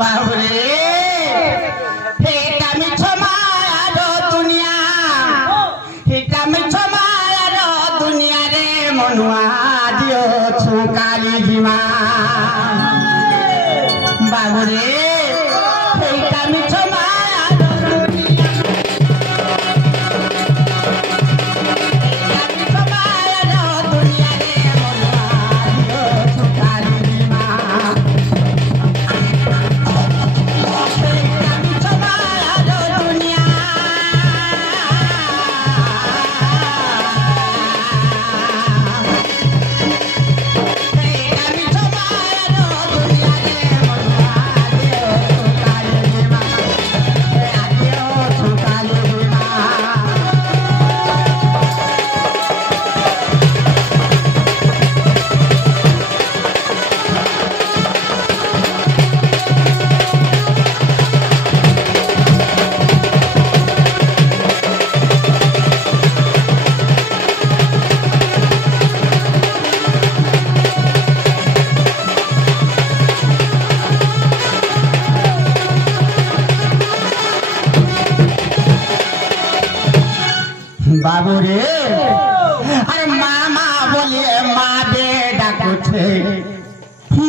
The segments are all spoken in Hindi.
बाबरे हेटा मिछो माया दुनिया हेटा मिछो माया दुनिया रे मनुआ दियो छुकाली जिमा बाबरे हेटा मिछो माया दुनिया हेटा मिछो माया दुनिया रे मनुआ दियो छुकाली जिमा बाबू रे अरे मामा बोले माँ बेटा कुछ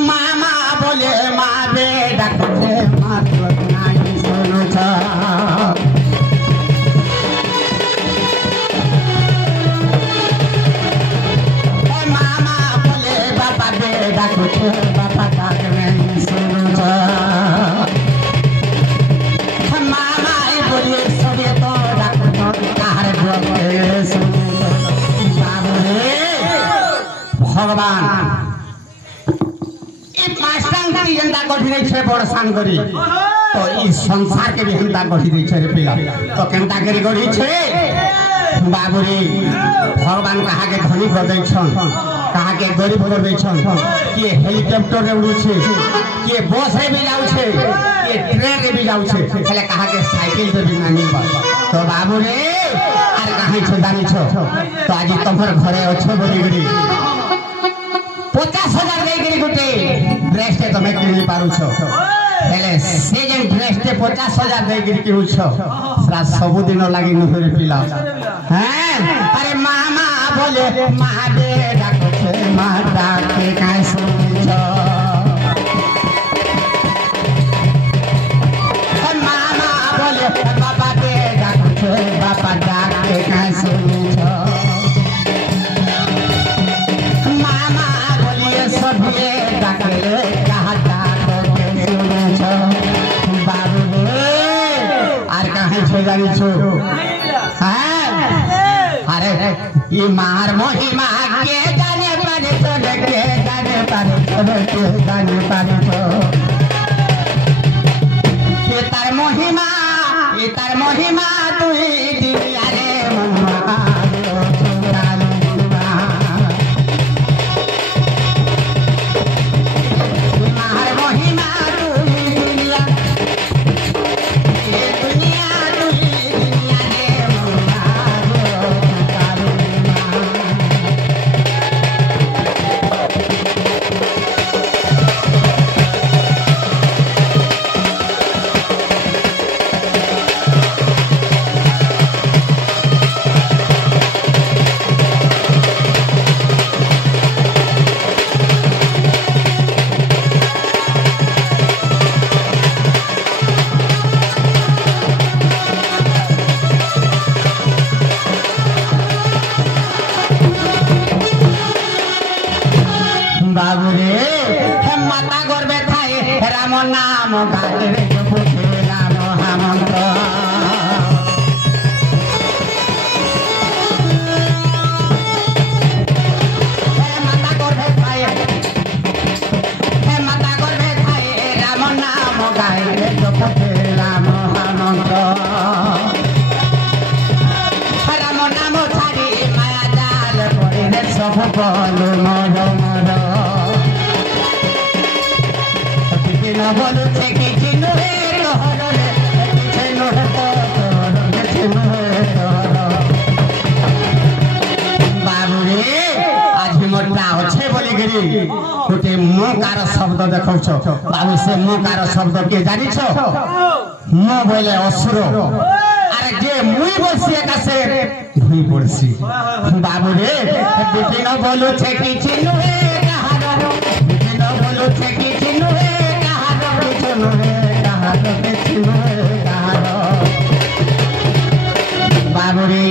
मामा बोले माँ बेटा कुछ माँ तो नहीं सुनो था मामा बोले बाबा बेटा कुछ बाबा का नहीं सुनो था मामा बोले सोरे तो भगवान जनता गढ़ी छे बड़ सान करी तो ई संसार के भी हंता गढ़ी दै छे रे पिला तो केनता करी गढ़ी छे बाबूरी भगवान कहा के धनी कर दै छन कहा के गरीब कर दै छन के हेलीकॉप्टर रे उड़ू छे के बस रे भी जाऊ छे के ट्रेन रे भी जाऊ छे खाली कहा के साइकिल पे भी नहीं बा तो बाबू रे अरे कहीं छो दानी छो तो आज तमर घरे अच्छो बोली गरी 50,000 दे गरी गुटे ड्रेस के तमे किनी पारु छो हेले से जे ड्रेस के 50,000 दे गरी किनु छो सारा सब दिन लागि न होरे पिला हैं अरे मामा बोले महादे डाके माता के काय सुन छो मामा बोले बाबा दे डाके बाबा डाके काय सुन छो मामा बोलिए सबले डाके कहा डाके सुन छो बाबू आर कहां छो जानी छो हैं अरे ये मार महिमा के जाने पारे तो के जाने पारे तो के जाने पारे तो ये तार महिमा तू ही दुनिया रे मनवा बाबू रे माता गर्भे थाए राम नाम गाले रे पुथे राम हमंत्र माता गर्भे थाए राम नाम गाले रे पुथे राम हमंत्र राम नाम छाड़ी माया जाल पड़े रे सब कल मर मर न बोलू छे कि जिनु हे तोहर रे छेनु हे तोहर रे छेनु हे तोहर बाबू रे आज मोटा होछे बोली गरी गोटे जे मोकार शब्द देखौछ बाबू से मोकार शब्द के जानि छ मो बोले असुर अरे जे मुई बसी एका से भुई पड़सी बाबू रे बिपिन बोलु छे कि चिनु हे कहारो बिपिन बोलु छे कि चिनु हे कहारो चिनु हे कहारो चिनु हे कहारो बाबू रे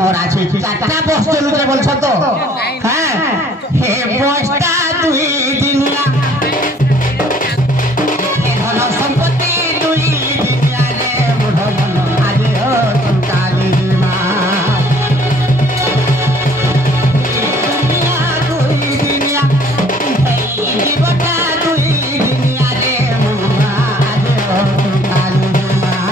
मोरा छे चाटा बस चलु जे बोलछ तो हां हे बसटा दुई दिनिया हे धन संपत्ति दुई दिनिया रे बुढ़ मन आजे हो चंकाली मां दुनिया दुई दिनिया हे जीवटा दुई दिनिया रे मुआ आजे हो चंकाली मां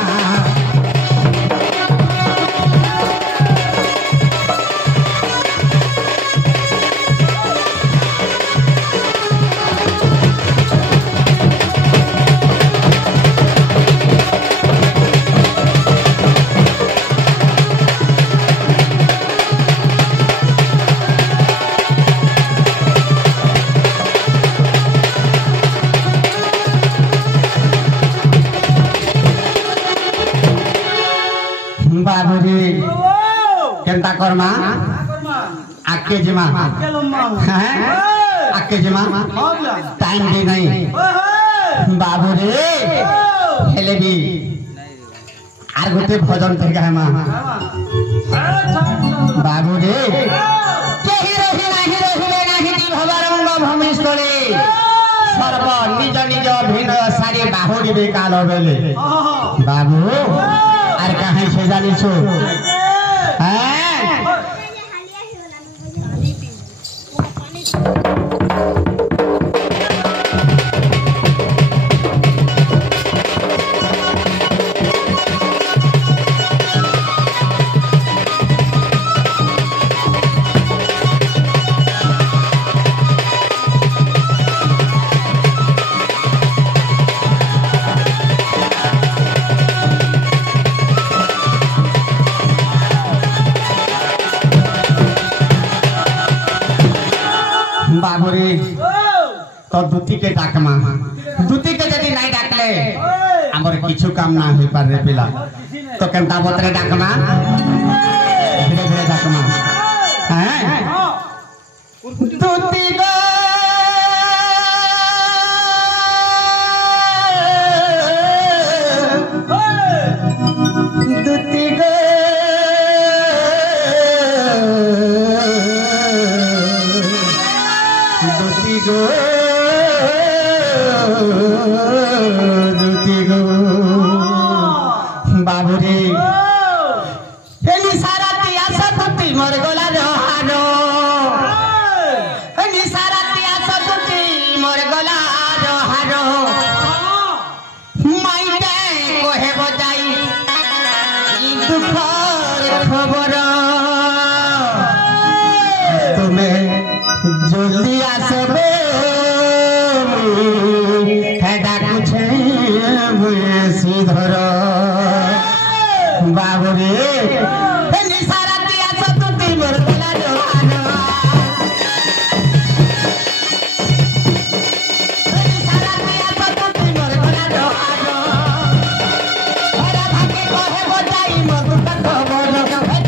बाबूजी केंता करमा आके जिमा आके जिमा टाइम भी नहीं बाबूजी हेले भी आर गोटे भजन थे गामा बाबूजी केही रही नाही रहिबे नाही जी भवरंग भूमिस्थले सर्व निज निज भिन्न सारी बाहुडीबे काल बेले बाबू आर कहीं से जानी छो बाबूरी तो दुती के डाकमा दुती के जदी नहीं डाकले हमर किछु काम ना होई पार रे पिला तो केनता बतरे डाकमा धीरे धीरे डाकमा हैं दुती गो दुती गो दुती गो बाबूरे एनी सारा तिया सतती मोर गोला रहानो एनी सारा तिया सतती मोर गोला रहानो माइटे कोहे बजाई ई दुखर खबर तुम्हें जल्दी आसबे श्रीधर बाबूरे सारा दिया सतुती मोर गोला रहानो सारा दिया सतुती मोर गोला रहानो ओरा भागे कहे बजाई मोर दुख खबर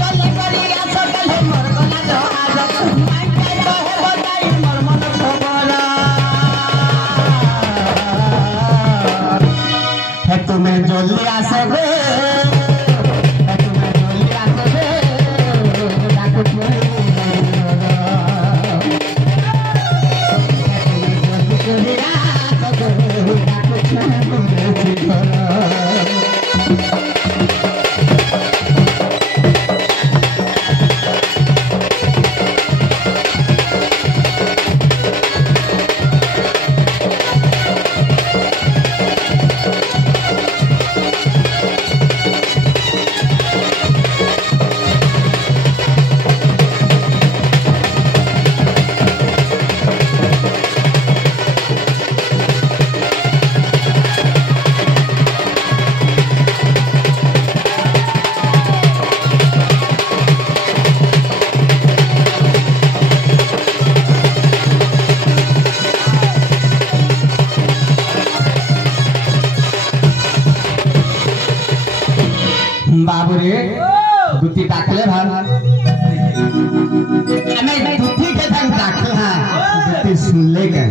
चले करी आस चले मोर गोला रहानो माइके कहे बजाई मोर मन खबर तुम्हें जल्दी आसबे तुम्हें जल्दी आसबे डाकू जल्दी बाबू रे दुती डाकले भाल हमें दुती के संग डाकला दुती सुन ले के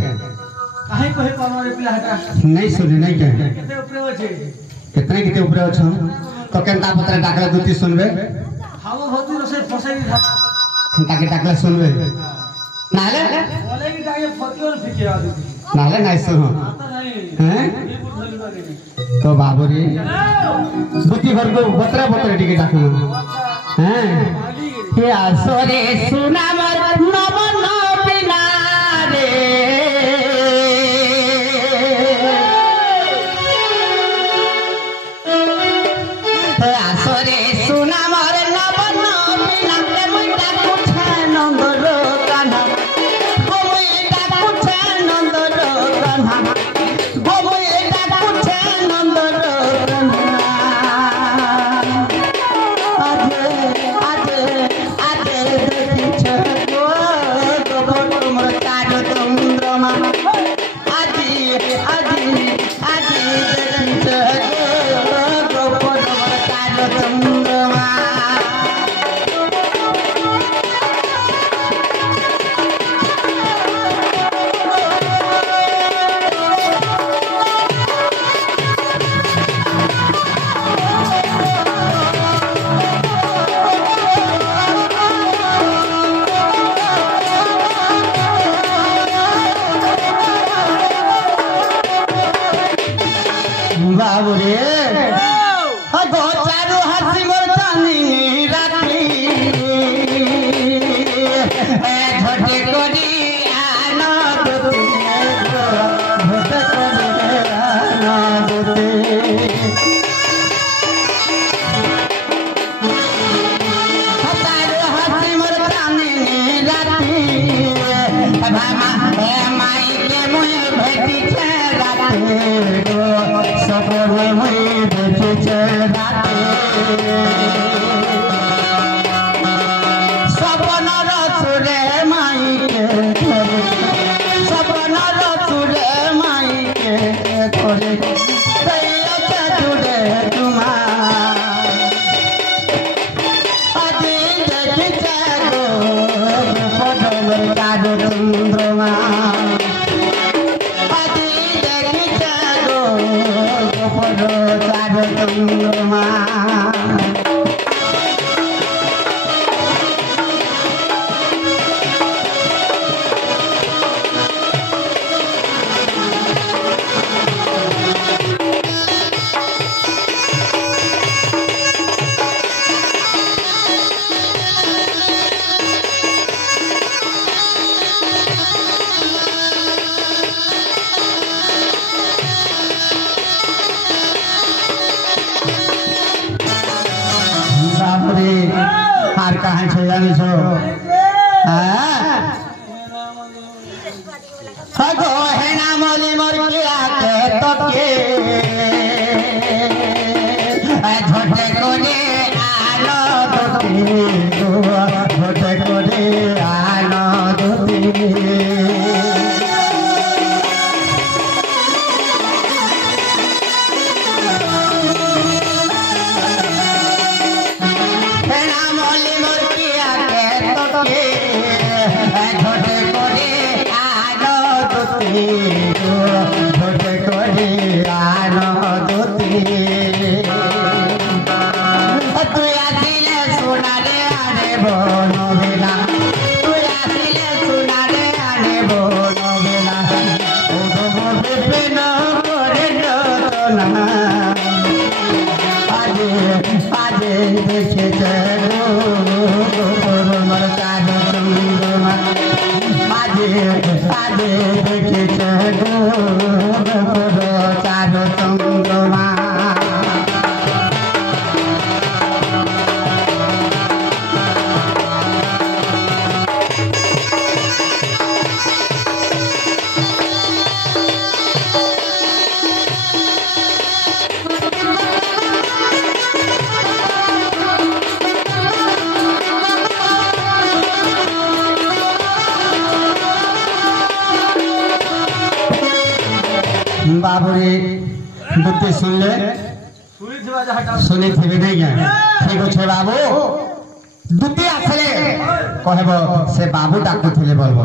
काहे कोहे पावरे पिला हटा नहीं सुनी नहीं के केते ऊपर होचे कितने ऊपर हो तो केनता पत्र डाकले दुती सुनबे हाव होती रसे फसाई ताके डाकले सुनबे नाले बोले कि काहे फकियोर फिके आदि नाले नहीं सुनो आता नहीं हैं ये बुझली बागे तो बाबू रे दुती घर को बतरा बतरा टिके डाकू हैं के आसरे सुना मर नव नबिना रे के आसरे सुना मर नव नबिना रे मुइटा कुछा नंदर कान्हा गो मुइटा कुछा नंदर कान्हा गो मुइटा कुछा नंदर कान्हा आजे देखिछ गो तुमर काज चंद्रमा आजी देखिछ गो तुमर काज चंद्रमा बाबू रे गो चारू हसी मोर चानी राती झटे करी आना दोते झटे करी आना दोते चारू हसी मोर चानी राती भामा माई के मुए भेटी छे राती सपने में देखे चढ़ाते सपन रचुरे माई के सपन रचुरे माई के करे चुरे तुमा अजी देखी गो पदम काज चंद्रमा हार कहाँ छो जानी छो गो है ना मोली मोर किया के तो के झोटे कोने आलो दोती झोटे कोने आलो दोती झोटे कोरी आनो दोती तू आसिले सुना रे आने बोनो बेला तू आसिले सुना रे आने बोनो बेला ओ तो बोले बिना करे ना आजे देखे चलो तुमर काज चंद्रमा आजे देखे चलो काज चंद्रमा बाबू रे दुती सुन ले ଶୁଣିଥିବା ଯାହାଟା ଶୁଣିଥିବେ ନାଇଁ ଆଜ୍ଞା ଠିକ ଅଛି ବାବୁ ଦୁତି ଆସିଲେ କହିବ ସେ ବାବୁ ଡାକୁଥିଲେ ବୋଲବ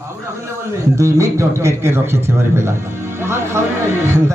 ବାବୁ ଡାକିଲେ ବୋଲଲେ 2 ମିନିଟ ଅଟକେଟ ରଖିଥିବାର ପିଲା ଏମାନେ ଖାଉନି